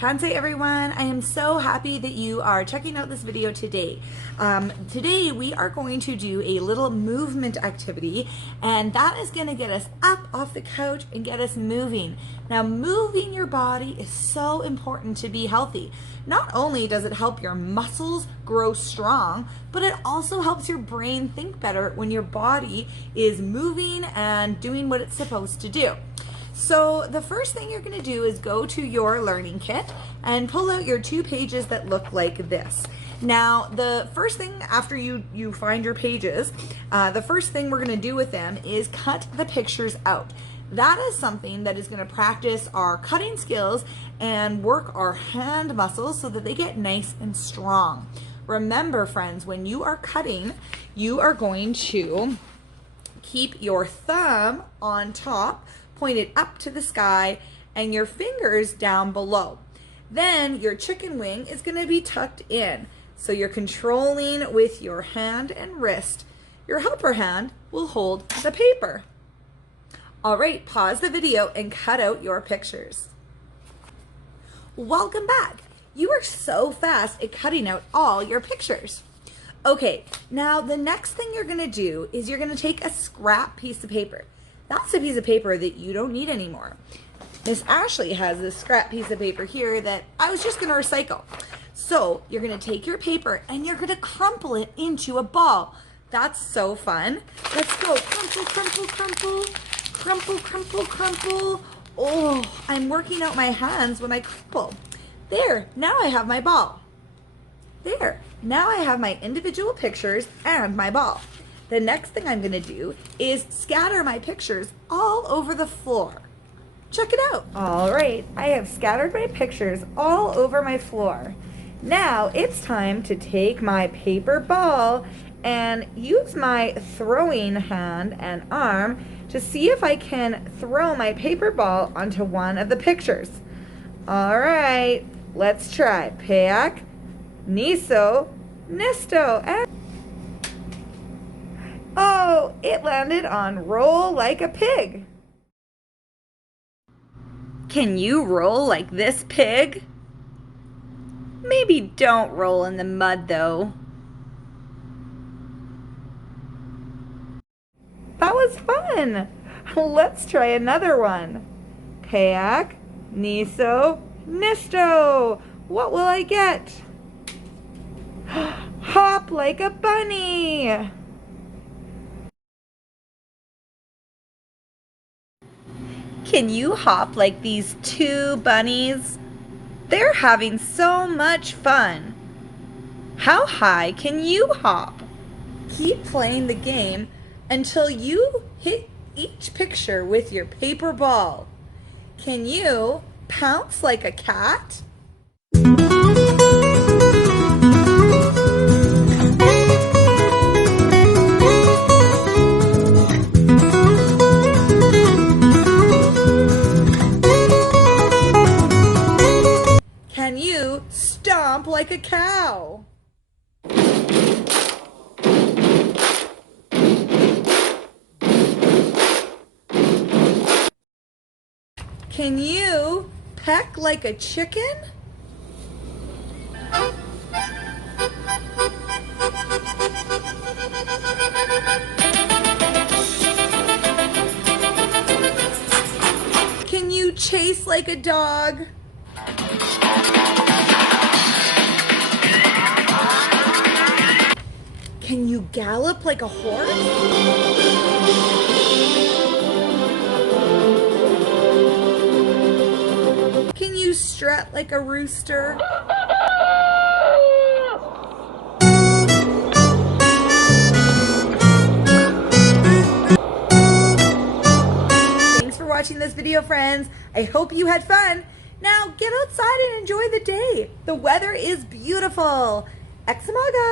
Tansei everyone, I am so happy that you are checking out this video today. Today we are going to do a little movement activity, and that is going to get us up off the couch and get us moving. Now, moving your body is so important to be healthy. Not only does it help your muscles grow strong, but it also helps your brain think better when your body is moving and doing what it's supposed to do. So the first thing you're going to do is go to your learning kit and pull out your 2 pages that look like this. Now, the first thing after you find your pages, the first thing we're going to do with them is cut the pictures out. That is something that is going to practice our cutting skills and work our hand muscles so that they get nice and strong. Remember, friends, when you are cutting, you are going to keep your thumb on top, pointed up to the sky, and your fingers down below. Then your chicken wing is going to be tucked in. So you're controlling with your hand and wrist. Your helper hand will hold the paper. All right, pause the video and cut out your pictures. Welcome back. You are so fast at cutting out all your pictures. Okay, now the next thing you're going to do is you're going to take a scrap piece of paper. That's a piece of paper that you don't need anymore. Miss Ashley has this scrap piece of paper here that I was just going to recycle. So you're going to take your paper and you're going to crumple it into a ball. That's so fun. Let's go. Crumple, crumple, crumple. Crumple, crumple, crumple. Oh, I'm working out my hands when I crumple. There, now I have my ball. There, now I have my individual pictures and my ball. The next thing I'm going to do is scatter my pictures all over the floor. Check it out. All right, I have scattered my pictures all over my floor. Now it's time to take my paper ball and use my throwing hand and arm to see if I can throw my paper ball onto one of the pictures. All right, let's try. Peak, Niso, Nisto, and oh, it landed on roll like a pig. Can you roll like this, pig? Maybe don't roll in the mud, though. That was fun. Let's try another one. Peak, Niso, Nisto. What will I get? Hop like a bunny. Can you hop like these 2 bunnies? They're having so much fun. How high can you hop? Keep playing the game until you hit each picture with your paper ball. Can you pounce like a cat? Can you stomp like a cow? Can you peck like a chicken? Can you chase like a dog? Can you gallop like a horse? Can you strut like a rooster? Thanks for watching this video, friends. I hope you had fun. Now get outside and enjoy the day. The weather is beautiful. Examaga!